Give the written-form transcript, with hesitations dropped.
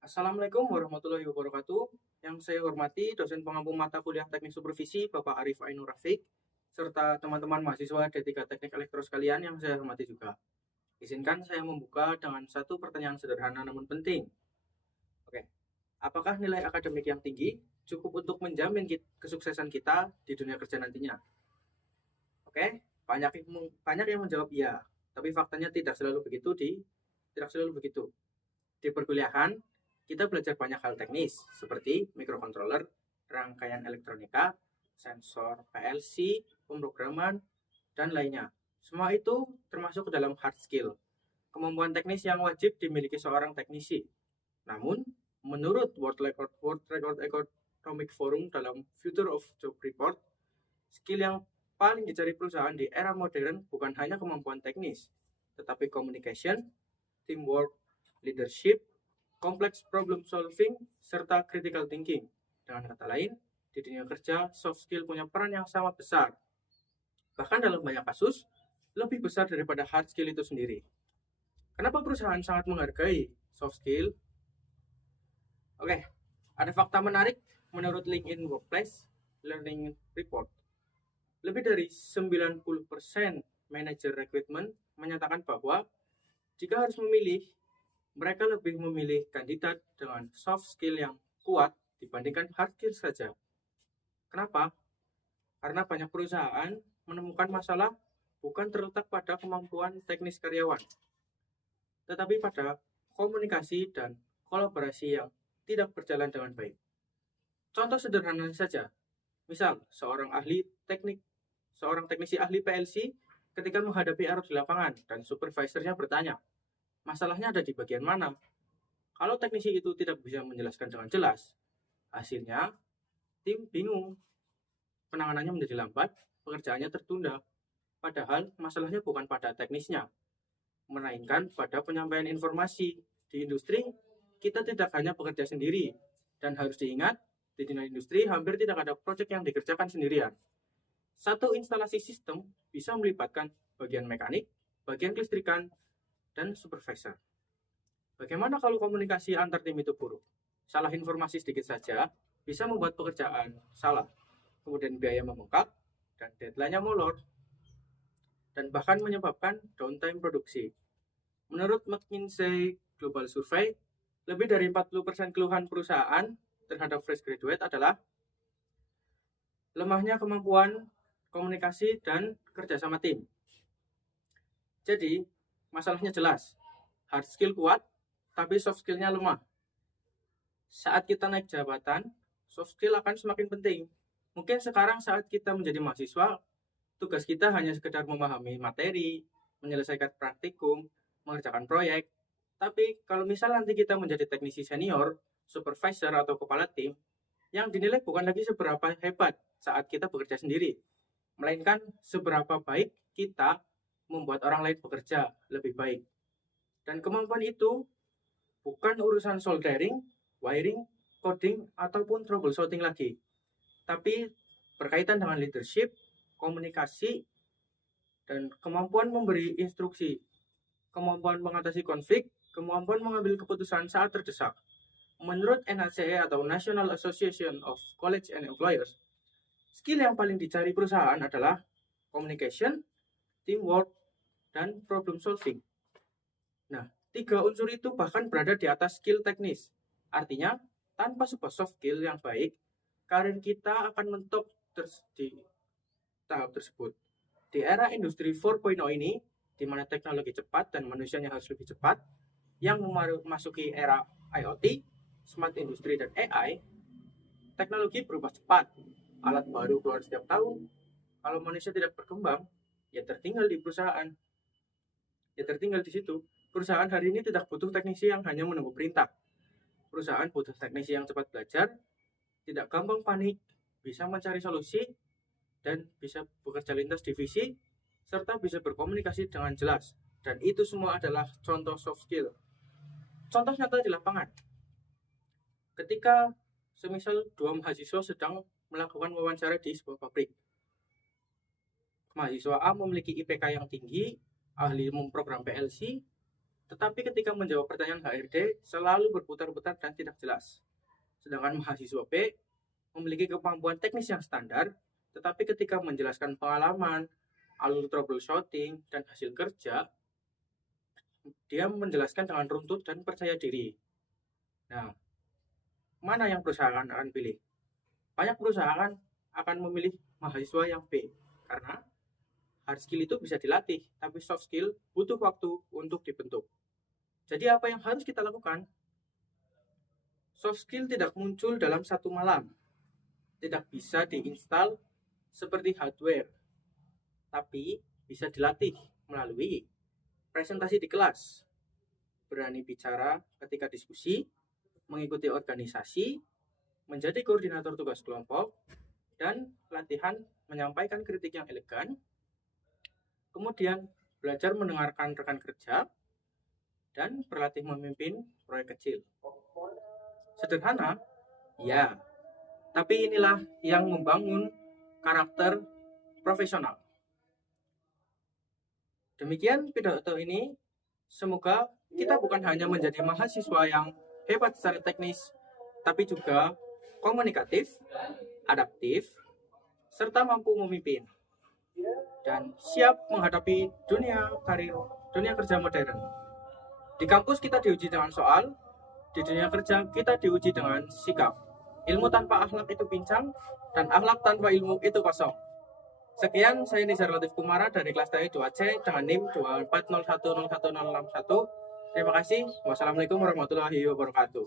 Assalamualaikum warahmatullahi wabarakatuh. Yang saya hormati dosen pengampu mata kuliah Teknik Supervisi Bapak Arif Ainur Rafiq, serta teman-teman mahasiswa D3 Teknik Elektro sekalian yang saya hormati juga. Izinkan saya membuka dengan satu pertanyaan sederhana namun penting. Oke, apakah nilai akademik yang tinggi cukup untuk menjamin kesuksesan kita di dunia kerja nantinya? Oke, banyak yang menjawab iya, tapi faktanya tidak selalu begitu. Di perkuliahan, kita belajar banyak hal teknis seperti microcontroller, rangkaian elektronika, sensor PLC, pemrograman, dan lainnya. Semua itu termasuk ke dalam hard skill, kemampuan teknis yang wajib dimiliki seorang teknisi. Namun, menurut World Record Economic Forum dalam Future of Job Report, skill yang paling dicari perusahaan di era modern bukan hanya kemampuan teknis, tetapi communication, teamwork, leadership, complex problem solving, serta critical thinking. Dengan kata lain, di dunia kerja, soft skill punya peran yang sangat besar. Bahkan dalam banyak kasus, lebih besar daripada hard skill itu sendiri. Kenapa perusahaan sangat menghargai soft skill? Oke, ada fakta menarik menurut LinkedIn Workplace Learning Report. Lebih dari 90% manajer rekrutmen menyatakan bahwa jika harus memilih, mereka lebih memilih kandidat dengan soft skill yang kuat dibandingkan hard skill saja. Kenapa? Karena banyak perusahaan menemukan masalah bukan terletak pada kemampuan teknis karyawan, tetapi pada komunikasi dan kolaborasi yang tidak berjalan dengan baik. Contoh sederhana saja, misal seorang teknisi ahli PLC ketika menghadapi error di lapangan dan supervisornya bertanya, masalahnya ada di bagian mana? Kalau teknisi itu tidak bisa menjelaskan dengan jelas, hasilnya tim bingung, penanganannya menjadi lambat, pekerjaannya tertunda. Padahal masalahnya bukan pada teknisnya, melainkan pada penyampaian informasi. Di industri, kita tidak hanya bekerja sendiri, dan harus diingat, di dunia industri hampir tidak ada proyek yang dikerjakan sendirian. Satu instalasi sistem bisa melibatkan bagian mekanik, bagian kelistrikan, dan supervisor. Bagaimana kalau komunikasi antar tim itu buruk? Salah informasi sedikit saja bisa membuat pekerjaan salah, kemudian biaya membengkak, dan deadline-nya molor, dan bahkan menyebabkan downtime produksi. Menurut McKinsey Global Survey, lebih dari 40% keluhan perusahaan terhadap fresh graduate adalah lemahnya kemampuan komunikasi dan kerjasama tim. Jadi, masalahnya jelas. Hard skill kuat, tapi soft skill-nya lemah. Saat kita naik jabatan, soft skill akan semakin penting. Mungkin sekarang saat kita menjadi mahasiswa, tugas kita hanya sekedar memahami materi, menyelesaikan praktikum, mengerjakan proyek. Tapi kalau misal nanti kita menjadi teknisi senior, supervisor atau kepala tim, yang dinilai bukan lagi seberapa hebat saat kita bekerja sendiri, melainkan seberapa baik kita membuat orang lain bekerja lebih baik. Dan kemampuan itu bukan urusan soldering, wiring, coding, ataupun troubleshooting lagi, tapi berkaitan dengan leadership, komunikasi, dan kemampuan memberi instruksi, kemampuan mengatasi konflik, kemampuan mengambil keputusan saat terdesak. Menurut NACE atau National Association of College and Employers, skill yang paling dicari perusahaan adalah communication, teamwork, dan problem solving. Nah, tiga unsur itu bahkan berada di atas skill teknis. Artinya, tanpa sebuah soft skill yang baik, karir kita akan mentok di tahap tersebut. Di era industri 4.0 ini, di mana teknologi cepat dan manusianya harus lebih cepat, yang memasuki era IoT, smart industry, dan AI, teknologi berubah cepat. Alat baru keluar setiap tahun. Kalau manusia tidak berkembang, ya tertinggal di perusahaan. Ya tertinggal di situ. Perusahaan hari ini tidak butuh teknisi yang hanya menunggu perintah. Perusahaan butuh teknisi yang cepat belajar, tidak gampang panik, bisa mencari solusi, dan bisa bekerja lintas divisi, serta bisa berkomunikasi dengan jelas. Dan itu semua adalah contoh soft skill. Contoh nyata di lapangan. Ketika semisal dua mahasiswa sedang melakukan wawancara di sebuah pabrik. Mahasiswa A memiliki IPK yang tinggi, ahli memprogram PLC, Tetapi ketika menjawab pertanyaan HRD selalu berputar-putar dan tidak jelas. Sedangkan mahasiswa B memiliki kemampuan teknis yang standar, tetapi ketika menjelaskan pengalaman, alur troubleshooting, dan hasil kerja, dia menjelaskan dengan runtut dan percaya diri. Nah, mana yang perusahaan akan pilih? Banyak perusahaan akan memilih mahasiswa yang B, karena hard skill itu bisa dilatih, tapi soft skill butuh waktu untuk dibentuk. Jadi apa yang harus kita lakukan? Soft skill tidak muncul dalam satu malam. Tidak bisa diinstal seperti hardware. Tapi bisa dilatih melalui presentasi di kelas, berani bicara ketika diskusi, mengikuti organisasi, menjadi koordinator tugas kelompok, dan latihan menyampaikan kritik yang elegan, kemudian belajar mendengarkan rekan kerja, dan berlatih memimpin proyek kecil. Sederhana? Ya. Tapi inilah yang membangun karakter profesional. Demikian pidato ini. Semoga kita bukan hanya menjadi mahasiswa yang hebat secara teknis, tapi juga komunikatif, adaptif, serta mampu memimpin, dan siap menghadapi dunia kerja modern. Di kampus kita diuji dengan soal, di dunia kerja kita diuji dengan sikap. Ilmu tanpa akhlak itu pincang, dan akhlak tanpa ilmu itu kosong. Sekian, saya Nizar Latif Kumara dari kelas TI 2C dengan NIM 24010161. Terima kasih. Wassalamualaikum warahmatullahi wabarakatuh.